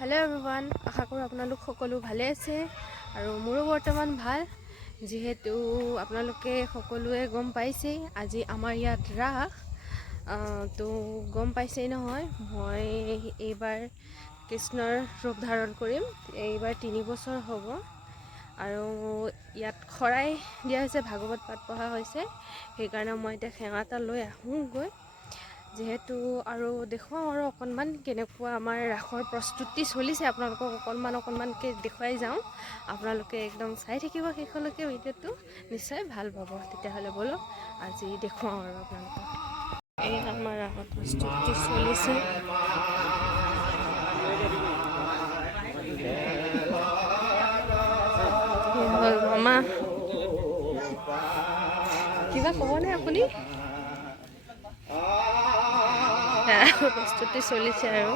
Hello' everyone, আশা কৰোঁ আপোনালোক সকলো ভালে আছে আৰু মোৰো বৰ্তমান ভাল। যিহেতু আপোনালোকে সকলোৱে গম পাইছেই আজি আমাৰ ইয়াত ৰাস, তো গম পাইছেই নহয়, মই এইবাৰ কৃষ্ণৰ ৰূপ ধাৰণ কৰিম। এইবাৰ 3 বছৰ হ'ব আৰু ইয়াত শৰাই দিয়া হৈছে, ভাগৱত পাঠ পঢ়া হৈছে। সেইকাৰণে মই এতিয়া সেৱা এটা লৈ আহোঁগৈ যিহেতু, আৰু দেখুৱাওঁ আৰু অকণমান কেনেকুৱা আমাৰ ৰাসৰ প্ৰস্তুতি চলিছে। আপোনালোকক অকণমানকৈ দেখুৱাই যাওঁ। আপোনালোকে একদম চাই থাকিব শেষলৈকে, ভিডিঅ'টো নিশ্চয় ভাল পাব। তেতিয়াহ'লে ব'লক আজি দেখুৱাওঁ আৰু আপোনালোকক। এই আমাৰ ৰাসৰ প্ৰস্তুতি চলিছে। মামা কিবা ক'বনে আপুনি? প্ৰস্তুতি চলিছে আৰু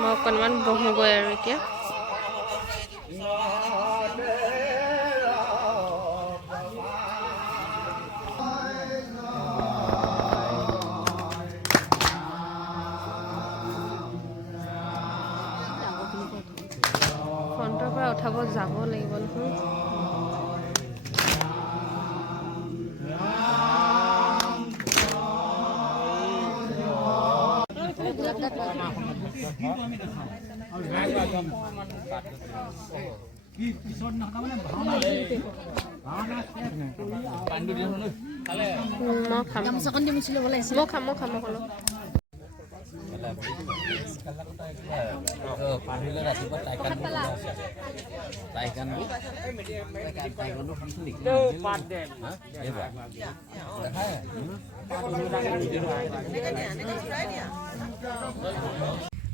মই অকণমান বহোগৈ আৰু এতিয়া ফ্ৰণ্টৰ পৰা উঠাব যাব লাগিব নহয়। মই খাম ক'লো।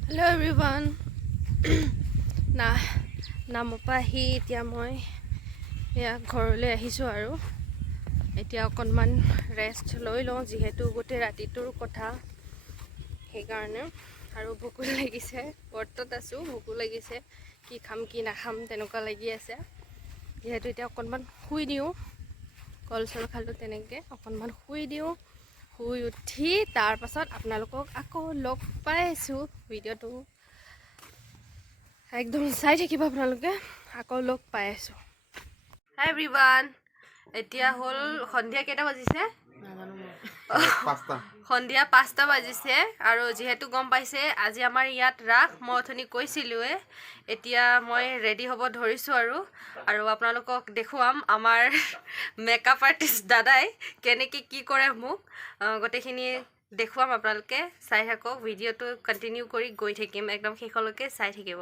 হেল্ল' এভৰিৱান, নামৰ পৰা আহি এতিয়া মই এয়া ঘৰলৈ আহিছোঁ আৰু এতিয়া অকণমান ৰেষ্ট লৈ লওঁ, যিহেতু গোটেই ৰাতিটোৰ কথা। সেইকাৰণে আৰু ভোকো লাগিছে, ব্ৰতত আছোঁ, ভোকো লাগিছে, কি খাম কি নাখাম তেনেকুৱা লাগি আছে। যিহেতু এতিয়া অকণমান শুই দিওঁ, কল চল খালোঁ, তেনেকৈ অকণমান শুই দিওঁ। শুই উঠি তাৰপাছত আপোনালোকক আকৌ লগ পাই আছোঁ। ভিডিঅ'টো একদম চাই থাকিব আপোনালোকে, আকৌ লগ পাই আছোঁ। হাই এভৰিৱান, এতিয়া হ'ল সন্ধিয়া কেইটা বাজিছে? সন্ধিয়া 5টা বাজিছে আৰু যিহেতু গম পাইছে আজি আমাৰ ইয়াত ৰাস, মই অথনি কৈছিলোঁৱে। এতিয়া মই ৰেডি হ'ব ধৰিছোঁ আৰু আপোনালোকক দেখুৱাম আমাৰ মেকআপ আৰ্টিষ্ট দাদাই কেনেকৈ কি কৰে, মোক গোটেইখিনি দেখুৱাম। আপোনালোকে চাই থাকক, ভিডিঅ'টো কণ্টিনিউ কৰি গৈ থাকিম, একদম শেষলৈকে চাই থাকিব।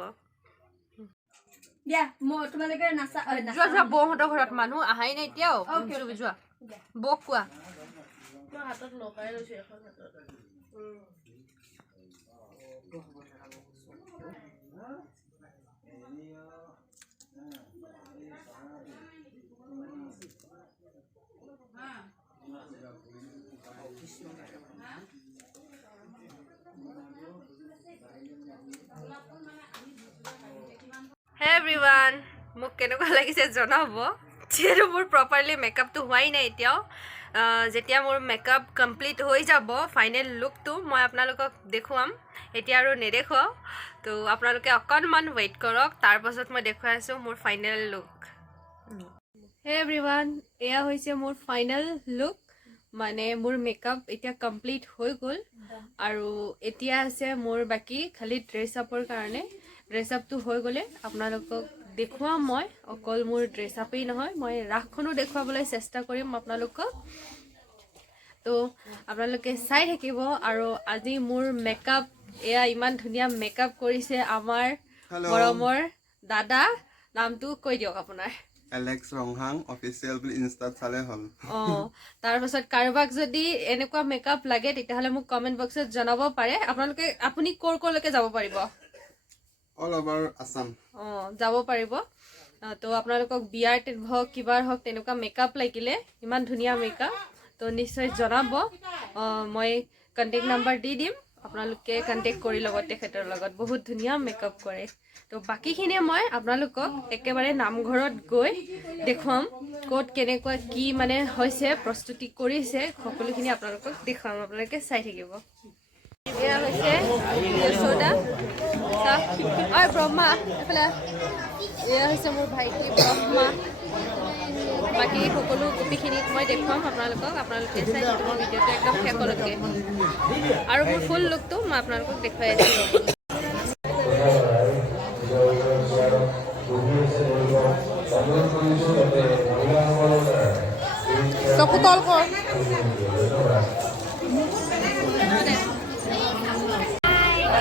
যোৱা বৌহঁতৰ ঘৰত মানুহ আহাই নাই এতিয়াও, যোৱা বৌক কোৱা। হাতত লগাই লৈছোঁ এখন হাতত। হে এভৰিৱান, মোক কেনেকুৱা লাগিছে জনাব। যিহেতু মোৰ প্ৰপাৰলি মেকআপটো হোৱাই নাই এতিয়াও। যেতিয়া মোৰ মেকআপ কমপ্লিট হৈ যাব, ফাইনেল লুকটো মই আপোনালোকক দেখুৱাম। এতিয়া আৰু নেদেখুৱাওঁ, তো আপোনালোকে অকণমান ৱেইট কৰক, তাৰপাছত মই দেখুৱাই আছোঁ মোৰ ফাইনেল লুক। হে এভৰিৱান, এয়া হৈছে মোৰ ফাইনেল লুক, মানে মোৰ মেকআপ এতিয়া কমপ্লিট হৈ গ'ল আৰু এতিয়া আছে মোৰ বাকী খালি ড্ৰেছ আপৰ কাৰণে। ড্ৰেছ আপটো হৈ গ'লে আপোনালোকক দেখুৱাম মই। অকল মোৰ ড্ৰেছ আপেই নহয়, মই ৰাসখনো দেখুৱাবলৈ চেষ্টা কৰিম আপোনালোকক। তো আপোনালোকে চাই থাকিব। আৰু আজি মোৰ মেকআপ, এয়া ইমান ধুনীয়া মেকআপ কৰিছে আমাৰ মৰমৰ দাদা। নামটো কৈ দিয়ক আপোনাৰ। এলেক্স ৰংহাং অফিচিয়েল বুলি ইনষ্টাত চালে হ'ল। তাৰপাছত কাৰোবাক যদি এনেকুৱা মেকআপ লাগে তেতিয়াহ'লে মোক কমেণ্ট বক্সত জনাব পাৰে। আপুনি ক'লৈকে যাব পাৰিব? অল অভাৰ আছাম যাব পাৰিব। তো আপোনালোকক বিয়াৰ হওক, কিবাৰ হওক, তেনেকুৱা মেকআপ লাগিলে, ইমান ধুনীয়া মেকআপ, তো নিশ্চয় জনাব। মই কণ্টেক্ট নাম্বাৰ দি দিম, আপোনালোকে কণ্টেক্ট কৰি ল'ব তেখেতৰ লগত বহুত ধুনীয়া মেকআপ কৰে তো বাকীখিনি মই আপোনালোকক একেবাৰে নামঘৰত গৈ দেখুৱাম ক'ত কেনেকুৱা কি মানে হৈছে প্ৰস্তুতি কৰিছে সকলোখিনি আপোনালোকক দেখুৱাম আপোনালোকে চাই থাকিব এয়া হৈছে যশোদা ঐ ব্ৰহ্মা এফালে এয়া হৈছে মোৰ ভাইটি ব্ৰহ্মা বাকী সকলো গোপীখিনিক মই দেখুৱাম আপোনালোকক আপোনালোকে চাই থাকিব ভিডিঅ'টো একদম শেষলৈকে আৰু মোৰ ফুল লুকটো মই আপোনালোকক দেখুৱাই আছোঁ চকু তল কৰ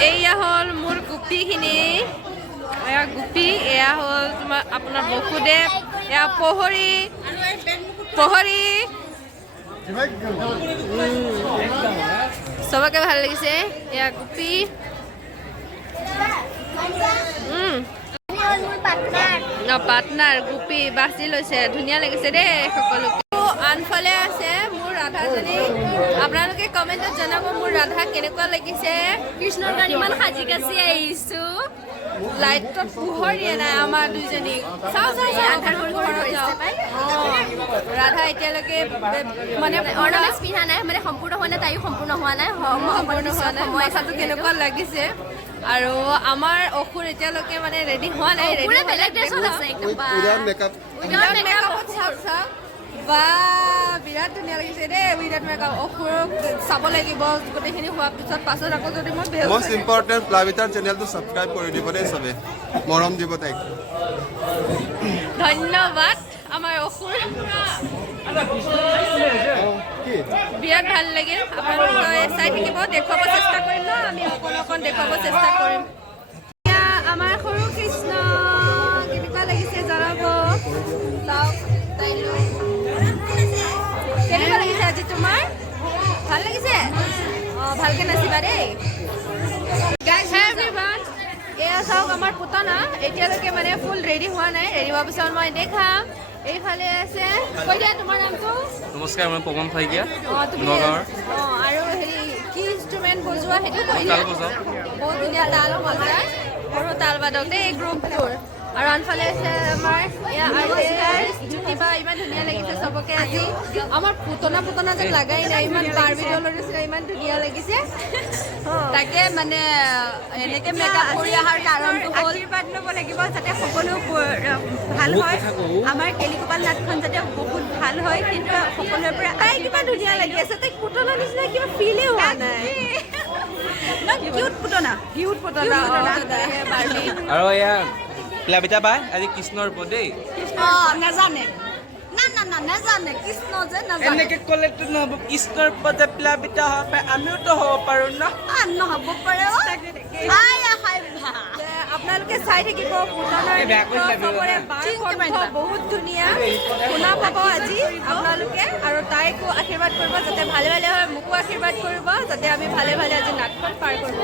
এয়া হ'ল মোৰ গোপীখিনি এয়া গোপী এয়া হ'ল তোমাৰ আপোনাৰ বসুদেৱ এয়া পহৰী চবকে ভাল লাগিছে এয়া গোপী পাৰ্টনাৰ গোপী বাছি লৈছে ধুনীয়া লাগিছে দেই সকলোকে আনফালে আছে মোৰ ৰাধাজনী আপোনালোকে কমেণ্টত জনাব মোৰ ৰাধা কেনেকুৱা লাগিছে কৃষ্ণৰ কাৰণে ইমান সাজি কাচি আহিছোঁ লাইটত পোহৰ দিয়া নাই আমাৰ দুইজনীক ৰাধা এতিয়ালৈকে মানে অৰ্ণামেণ্টছ পিন্ধা নাই মানে সম্পূৰ্ণ হোৱা নাই তাইও সম্পূৰ্ণ হোৱা নাই মই চাটো কেনেকুৱা লাগিছে আৰু আমাৰ অসুৰ এতিয়ালৈকে মানে ৰেডি হোৱা নাই বা বিৰাট ধুনীয়া লাগিছে দেই বিৰাট মেকআপ অসুৰক চাব লাগিব গোটেইখিনি হোৱাৰ পাছত আকৌ যদি মই মষ্ট ইম্পৰ্টেণ্ট প্লাবিতাৰ চেনেলটো ছাবস্ক্ৰাইব কৰি দিব দেই চবে মৰম দিব তাইক ধন্যবাদ আমাৰ অসুৰ বিৰাট ভাল লাগিল আপোনালোকে চাই থাকিব দেখুৱাব চেষ্টা কৰিম ন আমি অকণ দেখুৱাব চেষ্টা কৰিম এতিয়া আমাৰ সৰু কৃষ্ণ কেনেকুৱা লাগিছে জনাব চাওক তাইলৈ কেনেকুৱা লাগিছে আজি তোমাৰ ভাল লাগিছে অঁ ভালকৈ নাচিবা দেই এয়া চাওক আমাৰ পুতনা এতিয়ালৈকে মানে ফুল ৰেডি হোৱা নাই ৰেডি হোৱাৰ পিছত মই দেখাম এইফালে আছে কৈ দিয়া তোমাৰ নামটো নমস্কাৰ মই পৱন শইকীয়া অঁ তুমি নগাঁৱৰ অঁ আৰু হেৰি কি ইনষ্ট্ৰুমেণ্ট বজোৱা সেইটো কৈ দিয়া তাল বজাওঁ বহুত ধুনীয়া তাল বজায় সৰু তাল বাদক দেই এই গ্ৰুপটোৰ আৰু আনফালে আছে আমাৰ জ্যোতিবা ইমান ধুনীয়া লাগিছে চবকে আজি আমাৰ পুতনা যেন লাগাই নাই ইমান বাৰ্বি ডলৰ নিচিনা ইমান ধুনীয়া লাগিছে তাকে মানে এনেকে মেকআপ কৰি অহাৰ কাৰণটো হ'ল আশীৰ্বাদ ল'ব লাগিব যাতে সকলো ভাল হয় আমাৰ কেলিগোপাল নাটখন যাতে বহুত ভাল হয় কিন্তু সকলোৰে পৰা তাই কিমান ধুনীয়া লাগি আছে তাইক পুতনা নিচিনা কিবা ফিলেই হোৱা নাই কিউট পুতনা বাৰ্বি আৰু এয়া প্লাবিতা বাই আজি কৃষ্ণৰ ওপৰত দেই নাজানে নাজানে কৃষ্ণ যে নাজানে এনেকে ক'লেতো নহ'ব কৃষ্ণৰ ওপৰত যে প্লাবিতা হ'ব পাৰে আমিওতো হ'ব পাৰোঁ ন নহ'ব পাৰে আপোনালোকে চাই থাকিব পুতনাৰ চবৰে বাৰ কণ্ঠ বহুত ধুনীয়া শুনা পাব আজি আপোনালোকে আৰু তাইকো আশীৰ্বাদ কৰিব যাতে ভালে ভালে হয় মোকো আশীৰ্বাদ কৰিব যাতে আমি ভালে ভালে আজি নাটখন পাৰ কৰিব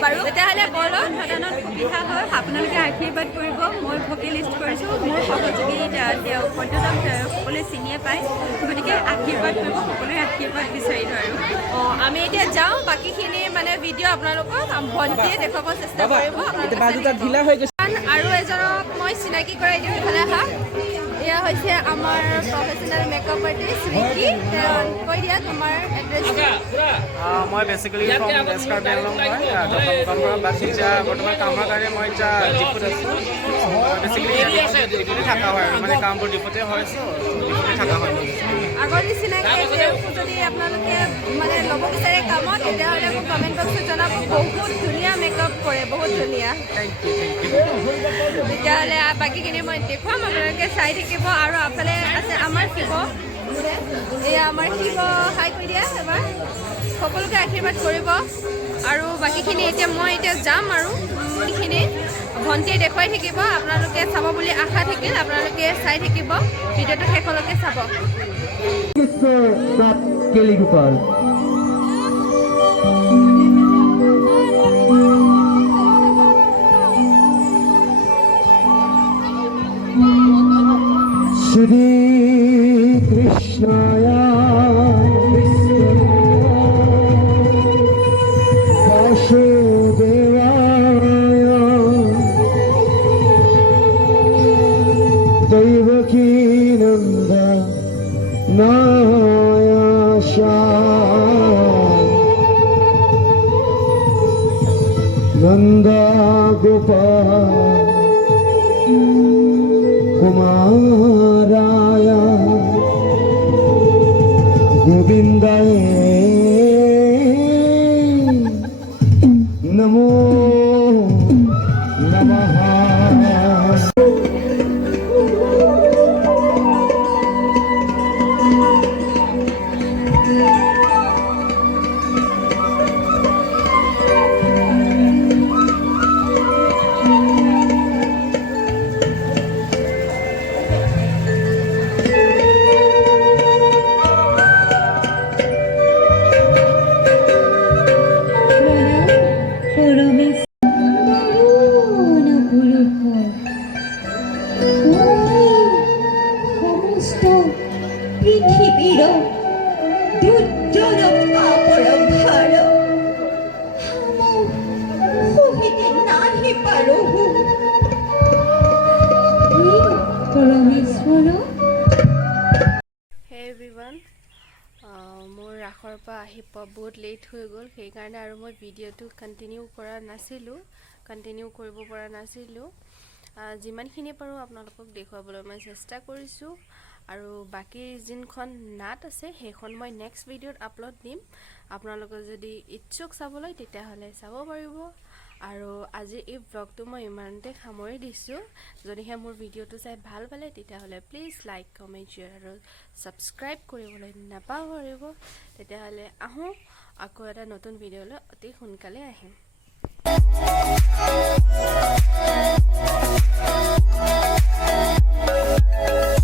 পাৰোঁ তেতিয়াহ'লে বলক সাধাৰণত সুবিধা হয় আপোনালোকে আশীৰ্বাদ কৰিব মই ভকেলিষ্ট কৰিছোঁ মোৰ সহযোগী তেওঁ পৰ্যটক সকলোৱে চিনিয়ে পায় গতিকে আশীৰ্বাদ কৰিব সকলোৱে আশীৰ্বাদ বিচাৰিলোঁ আৰু অঁ আমি এতিয়া যাওঁ বাকীখিনি মানে ভিডিঅ' আপোনালোকক ভণ্টিয়ে দেখুৱাব চেষ্টা কৰিব আৰু এজনক মই চিনাকি কৰাই দিওঁ ইফালে আহা এয়া হৈছে আমাৰ প্ৰফেচনেল মেকআপ আৰ্টিষ্ট ৰিকি কৈ দিয়া তোমাৰ এড্ৰেছ মই basically from West Karbi Anglong হয় দতম পৰা বাট এতিয়া বৰ্তমান কামৰ কাৰণে মই এতিয়া ডিপুত আছোঁ বেচিকেলি ডিপুতে থকা হয় আৰু মানে কামবোৰ ডিপুতে হয় ডিপুতে থকা হয় আগৰ নিচিনাকৈ তেওঁকো যদি আপোনালোকে মানে ল'ব বিচাৰে কামত তেতিয়াহ'লে মোক কমেণ্ট বক্সত জনাব বহুত ধুনীয়া মেকআপ কৰে বহুত ধুনীয়া তেতিয়াহ'লে বাকীখিনি মই দেখুৱাম আপোনালোকে চাই থাকিব আৰু আগফালে আছে আমাৰ শিৱ এয়া আমাৰ শিৱ হাই কৰি দিয়া এবাৰ সকলোকে আশীৰ্বাদ কৰিব আৰু বাকীখিনি মই এতিয়া যাম আৰু এইখিনি ভণ্টিয়ে দেখুৱাই থাকিব আপোনালোকে চাব বুলি আশা থাকিল আপোনালোকে চাই থাকিব ভিডিঅ'টো শেষলৈকে চাব কেলিগোপাল শ্রী কৃষ্ণায় नंदा गोपाल कुमाराय गोविंदाय नमो नमः। সমস্ত পৃথিবীর দুর্জন পাপর ভার সহিতে নাহি পারহু পৰমেশ্বৰ। হে এভৰিৱান, মোৰ ৰাসৰ পৰা আহি পোৱা বহুত লেট হৈ গ'ল, সেইকাৰণে আৰু মই ভিডিঅ'টো কণ্টিনিউ কৰিব পৰা নাছিলোঁ। যিমানখিনি পাৰোঁ আপোনালোকক দেখুৱাবলৈ মই চেষ্টা কৰিছোঁ, আৰু বাকী যোনখন নাট আছে সেইখন মই নেক্সট ভিডিঅ'ত আপলোড দিম। আপোনালোকে যদি ইচ্ছুক চাবলৈ তেতিয়াহ'লে চাব পাৰিব। আৰু আজি এই ব্লগটো মই ইমানতে সামৰি দিছোঁ। যদিহে মোৰ ভিডিঅ'টো চাই ভাল পালে তেতিয়াহ'লে প্লিজ লাইক, কমেণ্ট, শ্বেয়াৰ আৰু ছাবস্ক্ৰাইব কৰিবলৈ নাপাহৰিব। তেতিয়াহ'লে আহোঁ আকৌ এটা নতুন ভিডিঅ'লৈ অতি সোনকালে আহিম।